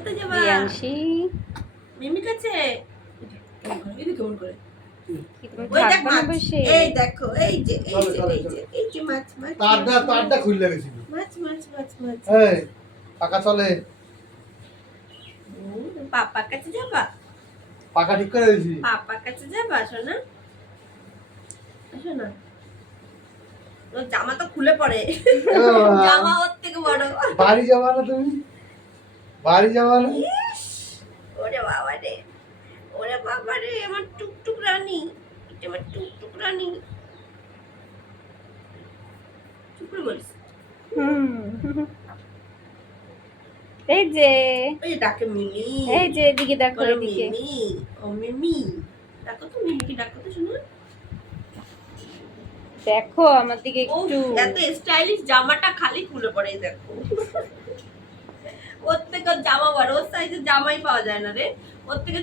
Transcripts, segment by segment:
কোথায় যাবা? রিয়াংশী মিমি কাছে এদিকে কেমন করে কি তুমি ওই দেখ থাকবে না মাছ, বসে? এই দেখো এই যে এই যে মাছ মাছ তারটা খুললে গেছি মাছ মাছ মাছ মাছ। এই পাকা চলে পাপার কাছে যাবা? পাকা ঠিক করে দিয়েছি পাপার কাছে যাবা? শোনা শোনা, ওর জামা তো খুলে পড়ে, জামা ওর থেকে বড়। বাড়ি যাবা না তুমি? বাড়ি যাবা না? ইস, ওরে বাবা রে, ওরে বাবা রে, আমার টুকটুক রানী, এটা আমার টুকটুক রানী। চুপ করে বলিস। এই যে ওই ডাকে মিমি, এই যে এদিকে দেখো, বলো এদিকে মিমি, ও মিমি, ডাকো তো মিমিকে, ডাকো তো শোনা। দেখো আমার দিকে ও একটু। এত স্টাইলিশ জামাটা খালি খুলে পড়ে, এই দেখো। ওর থেকে ওর জামা বড়, ওর সাইজের জামাই পাওয়া যায় না রে। ওর থেকে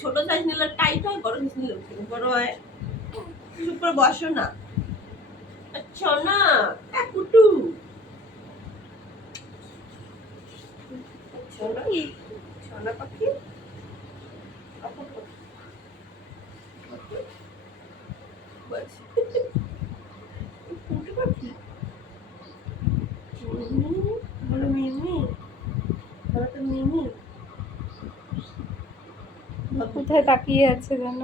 ছোট সাইজ নিলে টাইট হয়, বড় সাইজ নিলে বড় হয়। চুপ করে বসো না। আচ্ছা না কুটু, সোনা সোনা পাখি, বলছি কুটু পাখি, বলো মিমি, বলো তো মিমি। কোথায় তাকিয়ে আছে যেন।